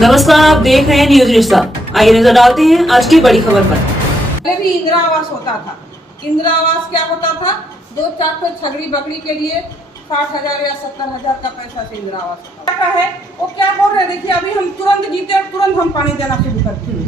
नमस्कार, आप देख रहे हैं न्यूज रिश्ता। आइए नजर डालते हैं आज की बड़ी खबर पर। पहले भी इंदिरा आवास होता था। इंदिरा आवास क्या होता था? 2-4 छगड़ी बकरी के लिए 60,000 या 70,000 का पैसा से इंदिरा आवास होता है। वो क्या बोल रहे हैं, देखिए अभी हम तुरंत जीते और तुरंत हम पानी देना शुरू करते हैं।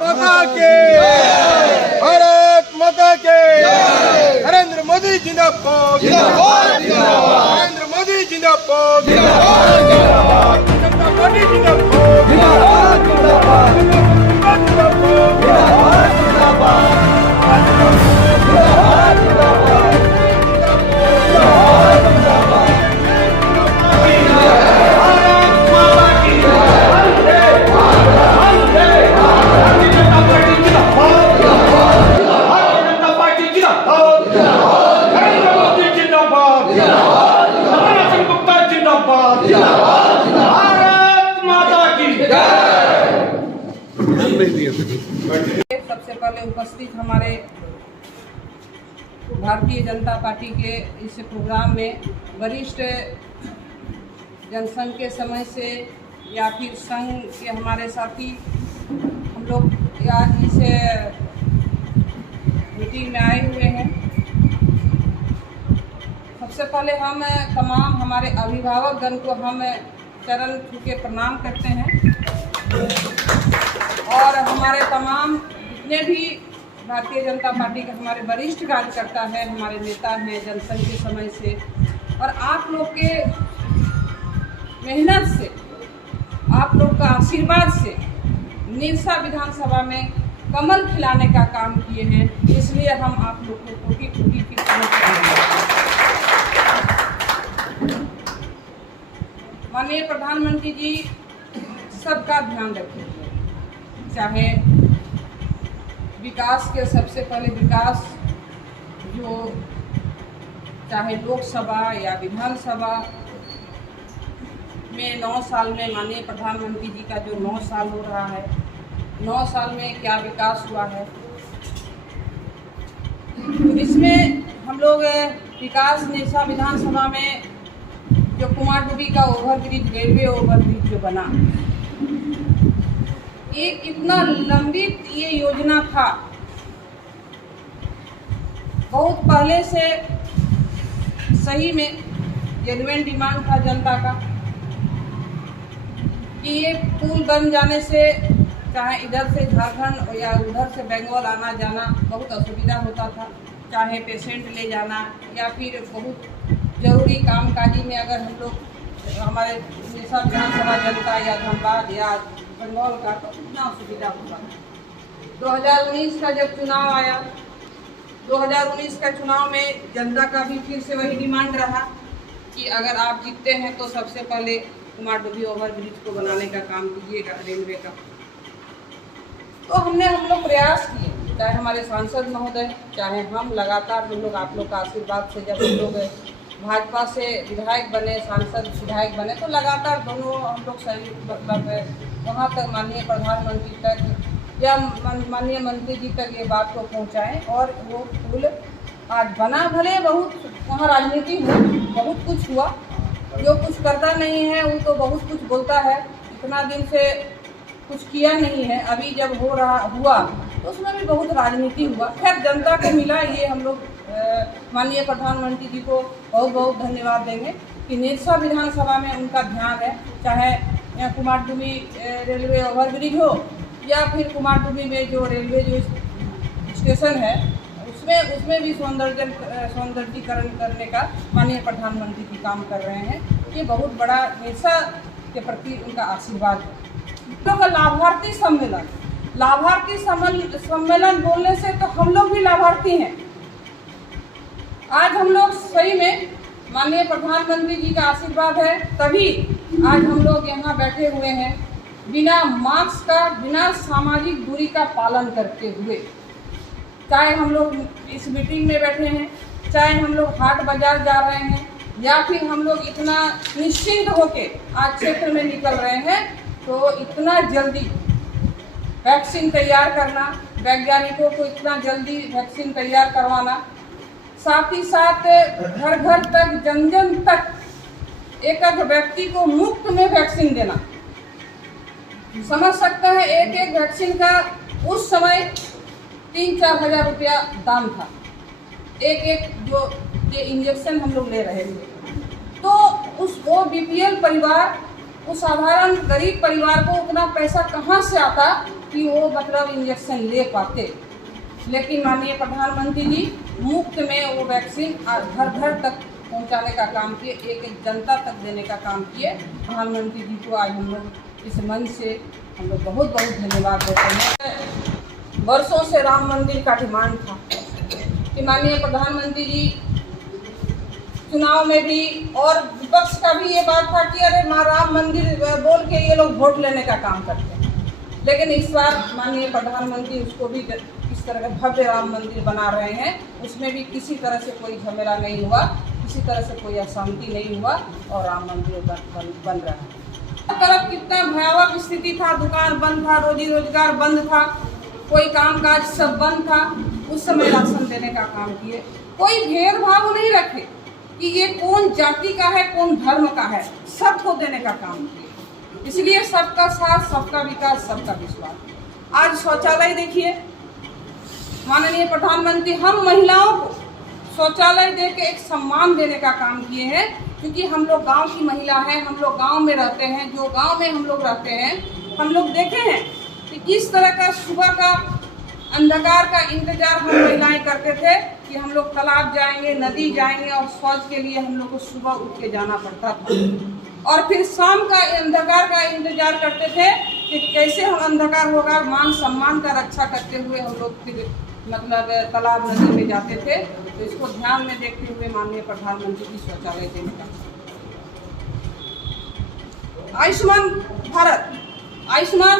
माता के भारत माता के नरेंद्र मोदी जिंदाबाद जिंदाबाद जिंदाबाद नरेंद्र मोदी जिंदाबाद जिंदाबाद जिंदाबाद जनता पार्टी जिंदाबाद जिंदाबाद जिंदाबाद जिंदाबाद जिंदाबाद सबसे पहले उपस्थित हमारे भारतीय जनता पार्टी के इस प्रोग्राम में वरिष्ठ जनसंघ के समय से या फिर संघ के हमारे साथी हम लोग आज इस मीटिंग में आए हुए हैं। सबसे पहले हम तमाम हमारे अभिभावक गण को हम चरण छू के प्रणाम करते हैं और हमारे तमाम जितने भी भारतीय जनता पार्टी के हमारे वरिष्ठ कार्यकर्ता हैं, हमारे नेता हैं जनसंघ के समय से, और आप लोग के मेहनत से, आप लोग का आशीर्वाद से निरसा विधानसभा में कमल खिलाने का काम किए हैं। इसलिए हम आप लोग को कोटि कोटि की माननीय प्रधानमंत्री जी सबका ध्यान रखें, चाहे विकास के सबसे पहले विकास जो चाहे लोकसभा या विधानसभा में 9 साल में माननीय प्रधानमंत्री जी का जो 9 साल हो रहा है, 9 साल में क्या विकास हुआ है, तो इसमें हम लोग विकास निरसा विधानसभा में जो कुमारडुबी का ओवरब्रिज, रेलवे ओवरब्रिज जो बना, एक इतना लंबित ये योजना था, बहुत पहले से सही में जेन्युइन डिमांड था जनता का कि ये पुल बन जाने से चाहे इधर से झारखंड या उधर से बंगाल आना जाना बहुत असुविधा होता था, चाहे पेशेंट ले जाना या फिर बहुत जरूरी कामकाजी में अगर हम लोग हमारे निरसा विधानसभा जनता या धनबाद या बंगाल का तो कितना असुविधा होगा। 2019 का जब चुनाव आया, 2019 का चुनाव में जनता का भी फिर से वही डिमांड रहा कि अगर आप जीतते हैं तो सबसे पहले कुमारडुबी ओवरब्रिज को बनाने का काम कीजिएगा, रेलवे का। तो हम लोग प्रयास किए, चाहे हमारे सांसद महोदय, चाहे हम लगातार हम लोग आप लोग का आशीर्वाद से जब हम लोग भाजपा से विधायक बने, सांसद विधायक बने, तो लगातार दोनों हम लोग सही मतलब वहाँ तक माननीय प्रधानमंत्री तक या माननीय मंत्री जी तक ये बात को पहुँचाएं और वो पुल आज बना। भले बहुत वहाँ राजनीति हुई, बहुत कुछ हुआ, जो कुछ करता नहीं है वो तो बहुत कुछ बोलता है, इतना दिन से कुछ किया नहीं है, अभी जब हुआ तो उसमें भी बहुत राजनीति हुआ। खैर जनता को मिला, ये हम लोग माननीय प्रधानमंत्री जी को बहुत बहुत धन्यवाद देंगे कि निरसा विधानसभा में उनका ध्यान है, चाहे कुमारडुबी रेलवे ओवरब्रिज हो या फिर कुमारडुबी में जो रेलवे जो स्टेशन है उसमें भी सौंदर्यीकरण करने का माननीय प्रधानमंत्री जी काम कर रहे हैं। ये बहुत बड़ा निरसा के प्रति उनका आशीर्वाद है। तो लाभार्थी सम्मेलन बोलने से तो हम लोग भी लाभार्थी हैं। आज हम लोग सही में माननीय प्रधानमंत्री जी का आशीर्वाद है, तभी आज हम लोग यहाँ बैठे हुए हैं बिना मास्क का, बिना सामाजिक दूरी का पालन करते हुए। चाहे हम लोग इस मीटिंग में बैठे हैं, चाहे हम लोग हाट बाजार जा रहे हैं या फिर हम लोग इतना निश्चिंत होके आज क्षेत्र में निकल रहे हैं, तो इतना जल्दी वैक्सीन तैयार करना, वैज्ञानिकों को इतना जल्दी वैक्सीन तैयार करवाना, साथ ही साथ घर घर तक, जन जन तक एक एक व्यक्ति को मुफ्त में वैक्सीन देना, समझ सकते हैं एक एक वैक्सीन का उस समय 3-4 हज़ार रुपया दाम था, एक एक जो ये इंजेक्शन हम लोग ले रहे थे। तो वो बीपीएल परिवार, उस साधारण गरीब परिवार को उतना पैसा कहाँ से आता कि वो मतलब इंजेक्शन ले पाते। लेकिन माननीय प्रधानमंत्री जी मुफ्त में वो वैक्सीन घर घर तक पहुंचाने का काम किए, एक एक जनता तक देने का काम किए। प्रधानमंत्री जी को आज हम लोग इस मंच से हम लोग बहुत बहुत धन्यवाद देते हैं। वर्षों से राम मंदिर का डिमांड था कि माननीय प्रधानमंत्री जी चुनाव में भी और विपक्ष का भी ये बात था कि अरे राम मंदिर बोल के ये लोग वोट लेने का काम करते हैं। लेकिन इस बार माननीय प्रधानमंत्री उसको भी इस तरह का भव्य राम मंदिर बना रहे हैं, उसमें भी किसी तरह से कोई झमेला नहीं हुआ, किसी तरह से कोई अशांति नहीं हुआ और राम मंदिर बन रहा है। तरफ कितना भयावह स्थिति था, दुकान बंद था, रोजी रोजगार बंद था, कोई कामकाज सब बंद था। उस समय राशन देने का काम किए, कोई भेदभाव नहीं रखे कि ये कौन जाति का है कौन धर्म का है, सबको देने का काम किए। इसलिए सबका साथ, सबका विकास, सबका विश्वास। आज शौचालय देखिए, माननीय प्रधानमंत्री हम महिलाओं को शौचालय दे के एक सम्मान देने का काम किए हैं, क्योंकि हम लोग गांव की महिला हैं, हम लोग गांव में रहते हैं। जो गांव में हम लोग रहते हैं, हम लोग देखे हैं कि किस तरह का सुबह का अंधकार का इंतजार हम महिलाएं करते थे कि हम लोग तालाब जाएंगे, नदी जाएंगे और शौच के लिए हम लोग को सुबह उठ के जाना पड़ता था। और फिर शाम का अंधकार का इंतजार करते थे कि कैसे हम अंधकार होगा, मान सम्मान का रक्षा करते हुए हम लोग फिर मतलब तालाब नदी में जाते थे। तो इसको ध्यान में देखते हुए माननीय प्रधानमंत्री जी शौचालय देने का। आयुष्मान भारत, आयुष्मान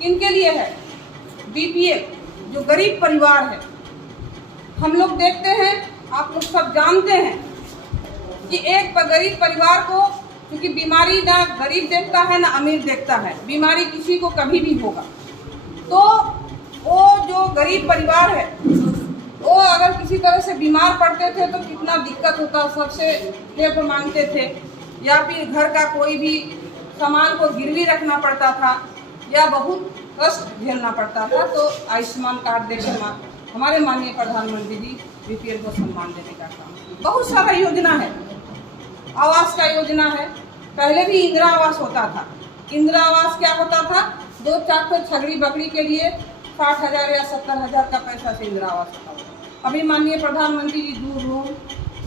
किनके लिए है? बीपीएल जो गरीब परिवार है। हम लोग देखते हैं, आप लोग सब जानते हैं कि एक गरीब परिवार को, क्योंकि बीमारी ना गरीब देखता है ना अमीर देखता है, बीमारी किसी को कभी भी होगा। तो वो जो गरीब परिवार है, वो अगर किसी तरह से बीमार पड़ते थे तो कितना दिक्कत होता, सबसे हेल्प मांगते थे, या फिर घर का कोई भी सामान को गिरवी रखना पड़ता था, या बहुत कष्ट झेलना पड़ता था। तो आयुष्मान कार्ड देकर हमारे माननीय प्रधानमंत्री जी बीपीएल को सम्मान देने का काम। बहुत सारा योजना है, आवास का योजना है, पहले भी इंदिरा आवास होता था। इंदिरा आवास क्या होता था? 2-4 छगड़ी बकरी के लिए 60,000 या 70,000 का पैसा से इंदिरा आवास होता था। अभी माननीय प्रधानमंत्री जी 2 रूम,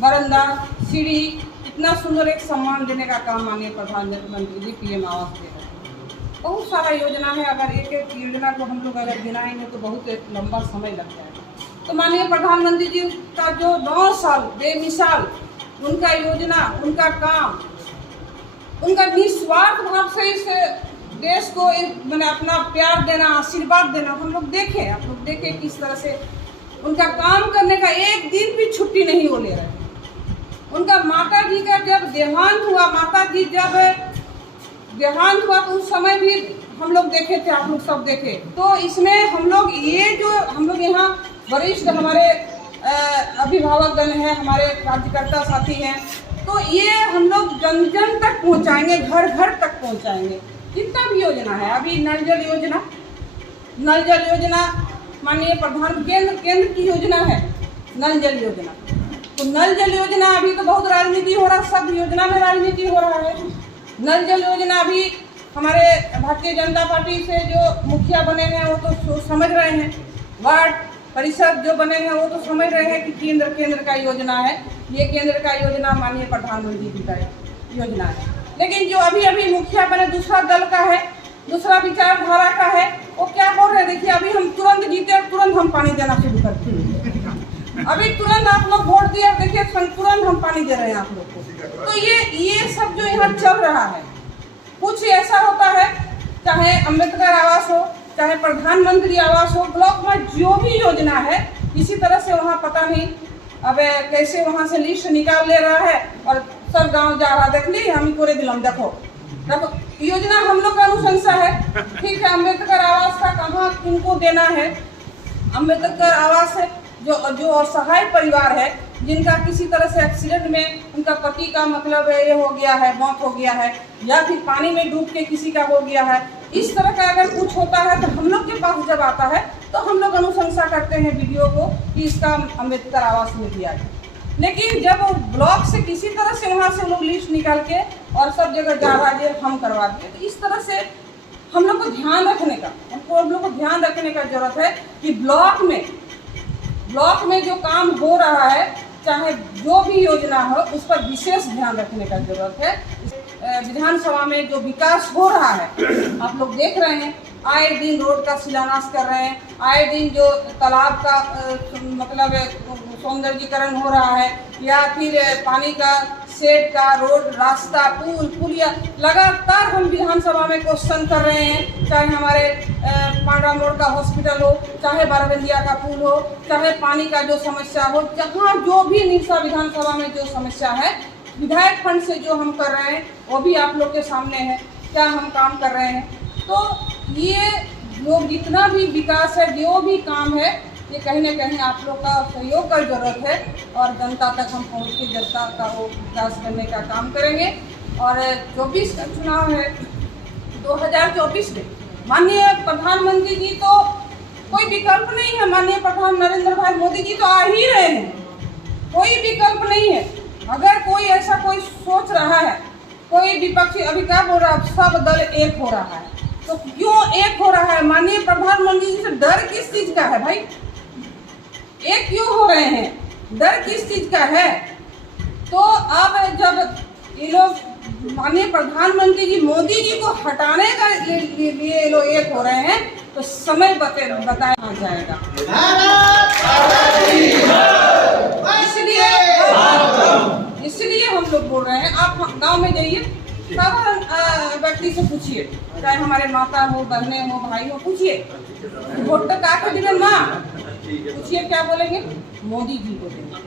बरंदा, सीढ़ी, इतना सुंदर एक सम्मान देने का काम माननीय प्रधानमंत्री जी पीएम आवास दे रहे हैं। बहुत सारा योजना है, अगर एक एक योजना को हम लोग अगर गिनाएंगे तो बहुत लंबा समय लग जाएगा। तो माननीय प्रधानमंत्री जी का जो 9 साल बेमिसाल उनका योजना, उनका काम, उनका निस्वार्थ भाव से इस देश को मैंने अपना प्यार देना, आशीर्वाद देना, हम लोग देखे, आप लोग देखे किस तरह से उनका काम करने का एक दिन भी छुट्टी नहीं वो ले रहे। उनका माता जी का जब देहांत हुआ, माता जी जब देहांत हुआ तो उस समय भी हम लोग देखे थे, आप लोग सब देखे। तो इसमें हम लोग ये जो हम लोग यहाँ वरिष्ठ हमारे अभिभावक गण हैं, हमारे कार्यकर्ता साथी हैं, तो ये हम लोग जन जन तक पहुँचाएंगे, घर घर तक पहुँचाएंगे। जितना भी योजना है, अभी नल जल योजना, नल जल योजना माननीय प्रधान केंद्र की योजना है, नल जल योजना। तो नल जल योजना अभी तो बहुत राजनीति हो रहा, सब योजना में राजनीति हो रहा है। नल जल योजना अभी हमारे भारतीय जनता पार्टी से जो मुखिया बने हैं वो तो समझ रहे हैं, वार्ड परिषद जो बने हैं वो तो समझ रहे हैं कि केंद्र का योजना है, ये केंद्र का योजना माननीय प्रधानमंत्री जी का योजना है। लेकिन जो अभी मुखिया बने दूसरा दल का है, दूसरा विचारधारा का है, वो क्या बोल रहे हैं? देखिए, अभी हम तुरंत जीते और तुरंत हम पानी देना शुरू करते हैं। अभी तुरंत आप लोग वोट दिए, देखिए तुरंत हम पानी दे रहे हैं आप लोग को। तो ये सब जो यहाँ चल रहा है, कुछ ऐसा होता है, चाहे अम्बेडकर आवास हो, चाहे प्रधानमंत्री आवास हो, ब्लॉक में जो भी योजना है, इसी तरह से वहाँ पता नहीं अब कैसे वहाँ से लिस्ट निकाल ले रहा है और सब गांव जा रहा। देख ली हम को दिलम, देखो योजना हम लोग का अनुशंसा है, ठीक है। अम्बेडकर आवास का कहाँ किनको देना है? अम्बेडकर आवास है जो असहाय परिवार है, जिनका किसी तरह से एक्सीडेंट में उनका पति का मतलब ये हो गया है, मौत हो गया है, या फिर पानी में डूब के किसी का हो गया है, इस तरह का अगर कुछ होता है तो हम लोग के पास जब आता है तो हम लोग अनुशंसा करते हैं वीडियो को कि इसका अम्बेडकर आवास में दिया जाए। लेकिन जब ब्लॉक से किसी तरह से वहाँ से लोग लिस्ट निकाल के और सब जगह जा रहा है हम करवा दिए, तो इस तरह से हम लोग को ध्यान रखने का जरूरत है कि ब्लॉक में जो काम हो रहा है, चाहे जो भी योजना हो, उस पर विशेष ध्यान रखने का जरूरत है। विधानसभा में जो विकास हो रहा है आप लोग देख रहे हैं, आए दिन रोड का शिलान्यास कर रहे हैं, आए दिन जो तालाब का मतलब सौंदर्यीकरण हो रहा है, या फिर पानी का सेट का रोड, रास्ता, पुलिया, लगातार हम विधानसभा में क्वेश्चन कर रहे हैं। चाहे हमारे पांडा मोड़ का हॉस्पिटल हो, चाहे बाराबंदिया का पुल हो, चाहे पानी का जो समस्या हो, जहाँ जो भी निरसा विधानसभा में जो समस्या है, विधायक फंड से जो हम कर रहे हैं वो भी आप लोग के सामने है, क्या हम काम कर रहे हैं। तो ये जो जितना भी विकास है, जो भी काम है, ये कहीं ना कहीं आप लोग का सहयोग का जरूरत है और जनता तक हम पहुँच के जनता का वो विकास करने का काम करेंगे। और 24 का चुनाव है, 2024 में माननीय प्रधानमंत्री जी तो कोई विकल्प नहीं है। माननीय प्रधान नरेंद्र भाई मोदी जी तो आ ही रहे हैं, कोई विकल्प नहीं है। अगर कोई ऐसा कोई सोच रहा है, कोई विपक्षी अभी क्या बोल रहा है, सब दल एक हो रहा है, तो क्यों एक हो रहा है? माननीय प्रधानमंत्री जी से डर किस चीज का है भाई? एक क्यों हो रहे हैं? डर किस चीज का है? तो अब जब ये लोग माननीय प्रधानमंत्री जी मोदी जी को हटाने का लिए ये लोग एक हो रहे हैं, तो समय बताया जाएगा। इसलिए हम लोग बोल रहे हैं, आप गांव में जाइए, साधारण व्यक्ति से पूछिए, चाहे हमारे माता हो, बहने हो, भाई हो, पूछिए वोट तो काट दिए माँ, पूछिए क्या बोलेंगे? मोदी जी को देंगे,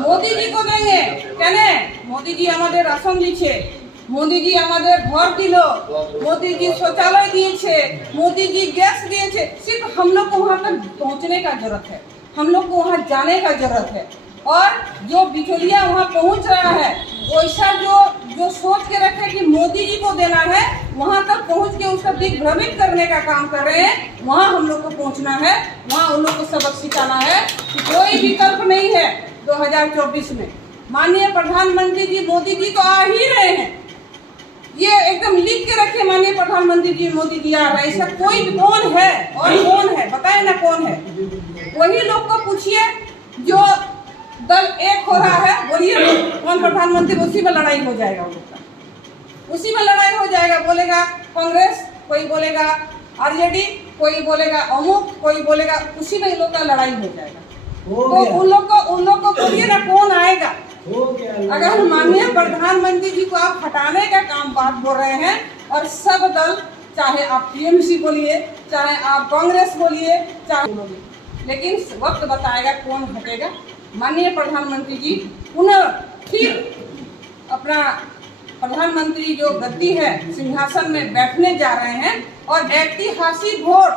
मोदी जी को देंगे। कहने मोदी जी हमारे राशन दीछे, मोदी जी हमारे घर दिलो, मोदी जी शौचालय दिए, मोदी जी गैस दिए। सिर्फ हम लोग को वहाँ तक पहुँचने का जरूरत है, हम लोग को वहाँ जाने का जरूरत है। और जो बिचौलिया वहाँ पहुँच रहा है, वैसा जो सोच के रखे कि मोदी जी को देना है, वहाँ तक पहुँच के उसका दिग्भ्रमित करने का काम कर रहे हैं। वहाँ हम लोग को पहुँचना है, वहाँ उन लोग को सबक सिखाना है कि कोई विकल्प नहीं है 2024 में। माननीय प्रधानमंत्री जी मोदी जी तो आ ही रहे हैं, ये एकदम लिख के रखे, माननीय प्रधानमंत्री जी मोदी जी आ रहे हैं। ऐसा कोई कौन है और कौन है, बताए ना कौन है? वही लोग को पूछिए जो दल एक हो रहा है, बोलिए कौन प्रधानमंत्री, उसी में लड़ाई हो जाएगा, उसी में लड़ाई हो जाएगा। बोलेगा कांग्रेस, कोई बोलेगा आरजेडी, कोई बोलेगा अमुक, कोई बोलेगा, उसी में लोग का लड़ाई हो जाएगा। तो उन लोग को बोलिए ना कौन आएगा। अगर माननीय प्रधानमंत्री जी को आप हटाने का काम बात बोल रहे हैं, और सब दल, चाहे आप टीएमसी बोलिए, चाहे आप कांग्रेस बोलिए, चाहे बोलिए, लेकिन वक्त बताएगा कौन हटेगा। माननीय प्रधानमंत्री जी पुनः फिर अपना प्रधानमंत्री जो गद्दी है, सिंहासन में बैठने जा रहे हैं, और ऐतिहासिक वोट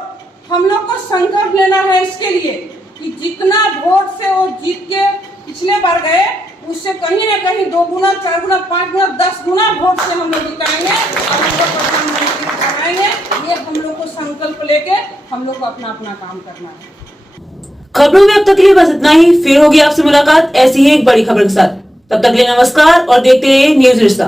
हम लोग को संकल्प लेना है इसके लिए कि जितना वोट से वो जीत के पिछले बार गए, उससे कहीं ना कहीं 2 गुना, 4 गुना, 5 गुना, 10 गुना वोट से हम लोग जिताएंगे और हम लोग प्रधानमंत्री बनाएंगे। ये हम लोग को संकल्प लेके हम लोग को अपना काम करना है। खबरों में अब तक के लिए बस इतना ही। फिर होगी आपसे मुलाकात ऐसी ही एक बड़ी खबर के साथ। तब तक के लिए नमस्कार और देखते रहिए न्यूज रिश्ता।